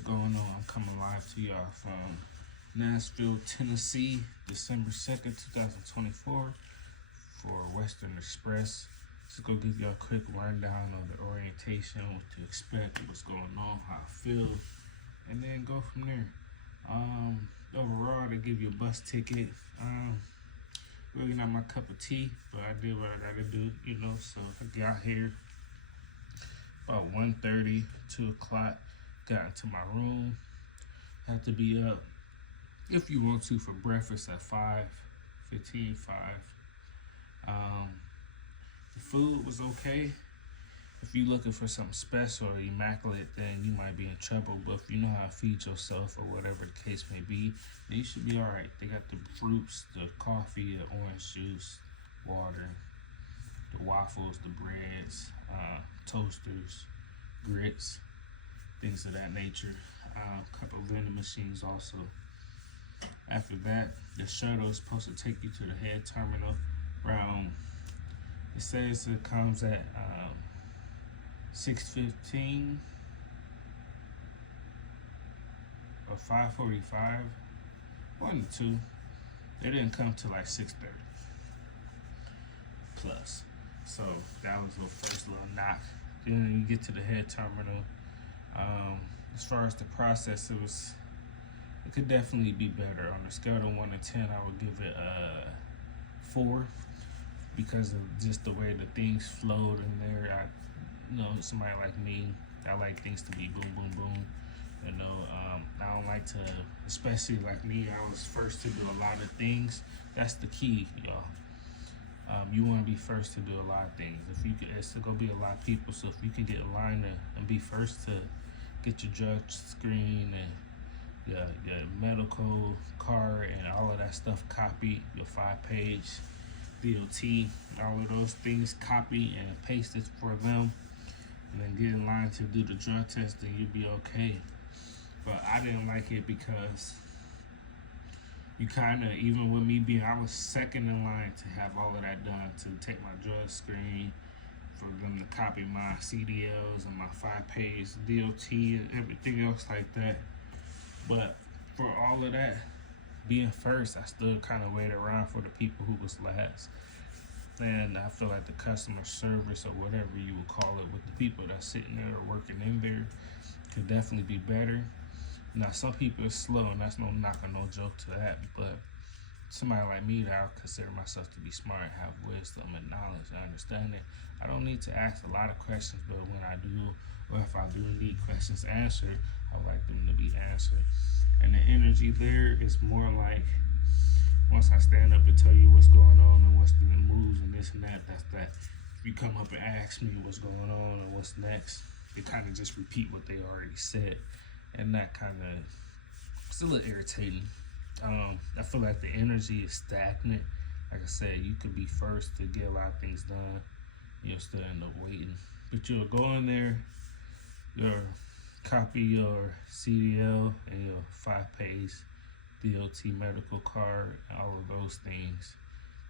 what's going on? I'm coming live to y'all from Nashville, Tennessee, December 2nd, 2024 for Western Express. Just gonna give y'all a quick rundown of the orientation, what to expect, what's going on, how I feel, and then go from there. Overall, they give you a bus ticket. Really not my cup of tea, but I did what I gotta do, so I got here about 1:30, 2 o'clock, got into my room. Had to be up, if you want to, for breakfast at 5:15. The food was okay. If you're looking for something special or immaculate, then you might be in trouble. But if you know how to feed yourself or whatever the case may be, then you should be all right. They got the fruits, the coffee, the orange juice, water, the waffles, the breads, toasters, grits, things of that nature. A couple of vending machines also. After that, the shuttle is supposed to take you to the head terminal around, it says it comes at 6:15 or 5:45, one of the two. They didn't come to like 6:30 plus. So that was the first little knock. Then you get to the head terminal. As far as the process, it could definitely be better. On a scale of 1 to 10, I would give it a 4 because of just the way the things flowed in there. Somebody like me, I like things to be boom, boom, boom. I don't like to, especially like me, I was first to do a lot of things. That's the key, y'all. You want to be first to do a lot of things. It's gonna be a lot of people, so if you can get in line and be first to get your drug screen and your medical card and all of that stuff copied, your 5-page DOT, all of those things copy and paste it for them, and then get in line to do the drug test, then you'll be okay. But I didn't like it because you even with me being, I was second in line to have all of that done, to take my drug screen, for them to copy my CDLs and my 5-page DOT and everything else like that. But for all of that, being first, I still kind of waited around for the people who was last. And I feel like the customer service, or whatever you would call it, with the people that's sitting there or working in there, could definitely be better. Now, some people are slow, and that's no knock or no joke to that, but somebody like me, that I consider myself to be smart, have wisdom and knowledge and understanding, I don't need to ask a lot of questions, but when I do, or if I do need questions answered, I would like them to be answered. And the energy there is more like, once I stand up and tell you what's going on and what's the moves and this and that, that's that. If you come up and ask me what's going on and what's next, they kind of just repeat what they already said. And that kind of, it's a little irritating. I feel like the energy is stagnant. Like I said, you could be first to get a lot of things done. You'll still end up waiting. But you'll go in there, you'll copy your CDL and your 5-page DOT medical card and all of those things.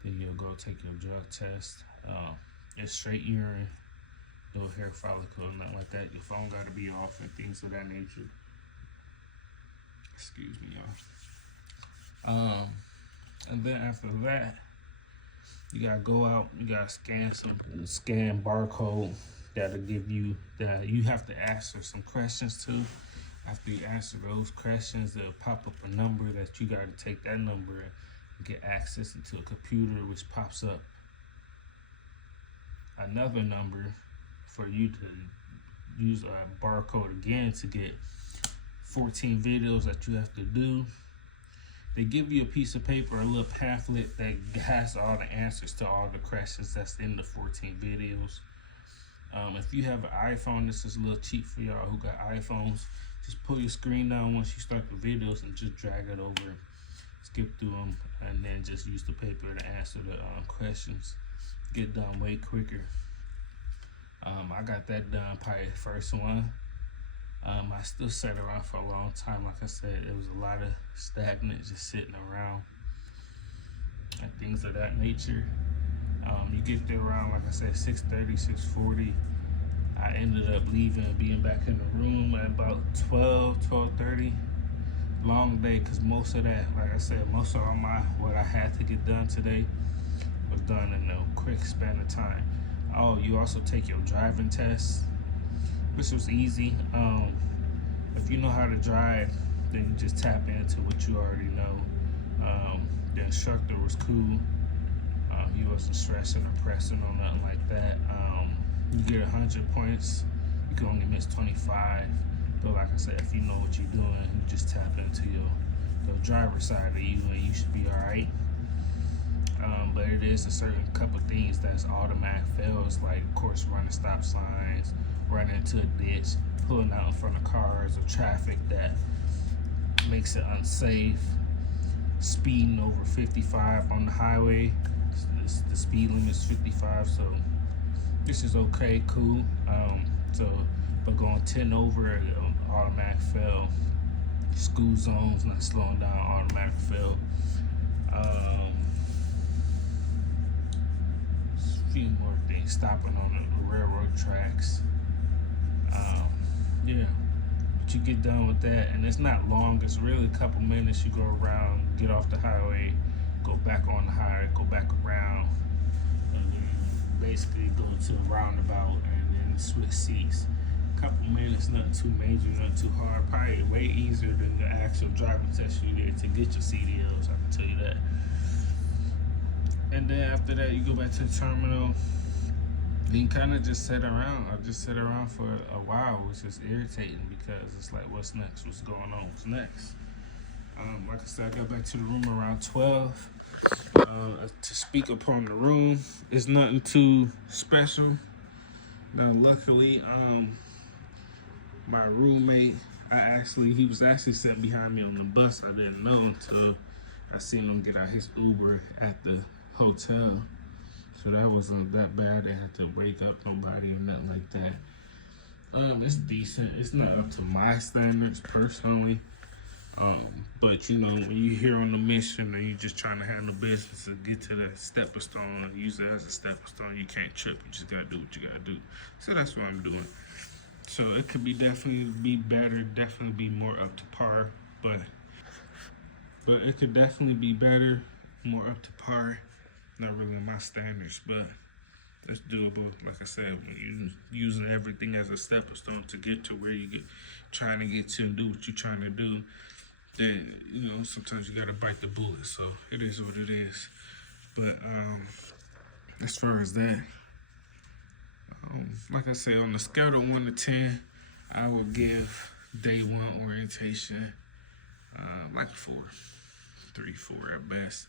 Then you'll go take your drug test. It's straight urine, no hair follicle, nothing like that. Your phone got to be off and things of that nature. Excuse me, y'all. And then after that, you gotta go out. You gotta scan barcode that'll give you that. You have to answer some questions too. After you answer those questions, they'll pop up a number that you gotta take that number and get access into a computer, which pops up another number for you to use a barcode again to get 14 videos that you have to do. They give you a piece of paper, a little pamphlet that has all the answers to all the questions that's in the 14 videos. If you have an iPhone, this is a little cheap for y'all who got iPhones. Just pull your screen down once you start the videos and just drag it over, skip through them, and then just use the paper to answer the questions. Get done way quicker. I got that done probably the first one. I still sat around for a long time. Like I said, it was a lot of stagnant, just sitting around and things of that nature. You get there around, like I said, 6:30, 6:40. I ended up leaving and being back in the room at about 12:30. Friday. Long day, because most of that, like I said, most of what I had to get done today was done in a quick span of time. Oh, you also take your driving test, which was easy. If you know how to drive, then you just tap into what you already know. The instructor was cool. He wasn't stressing or pressing or nothing like that. You get 100 points. You can only miss 25. But like I said, if you know what you're doing, you just tap into your driver's side of you, and you should be all right. But it is a certain couple things that's automatic fails, like of course running stop signs, running into a ditch, pulling out in front of cars or traffic that makes it unsafe, speeding over 55 on the highway. The speed limit is 55, so this is okay, cool. But going 10 over, automatic fail. School zones, not slowing down, automatic fail. A few more things, stopping on the railroad tracks. Yeah, but you get done with that, and it's not long. It's really a couple minutes. You go around, get off the highway, go back on the highway, go back around, and then basically go to a roundabout and then switch seats. Couple minutes, nothing too major, nothing too hard. Probably way easier than the actual driving test you did to get your CDLs, I can tell you that. And then after that, you go back to the terminal. You kind of just sit around. I just sit around for a while, which is irritating because it's like, what's next? What's going on? What's next? Like I said, I got back to the room around 12. To speak upon the room, it's nothing too special. Now, luckily, my roommate, he was actually sitting behind me on the bus. I didn't know until I seen him get out his Uber at the hotel. So that wasn't that bad. They had to wake up nobody or nothing like that. It's decent. It's not up to my standards personally. But you know, when you're here on a mission or you're just trying to handle business and get to the stepping stone and use it as a stepping stone, you can't trip. You just gotta do what you gotta do. So that's what I'm doing. So it could be definitely be better, definitely be more up to par, but it could definitely be better, more up to par. Not really my standards, but it's doable. Like I said, when you're using everything as a stepping stone to get to where trying to get to and do what you're trying to do, then you know sometimes you gotta bite the bullet. So it is what it is. But as far as that, like I said, on the scale of 1 to 10, I will give day 1 orientation like 4, 3, 4 at best.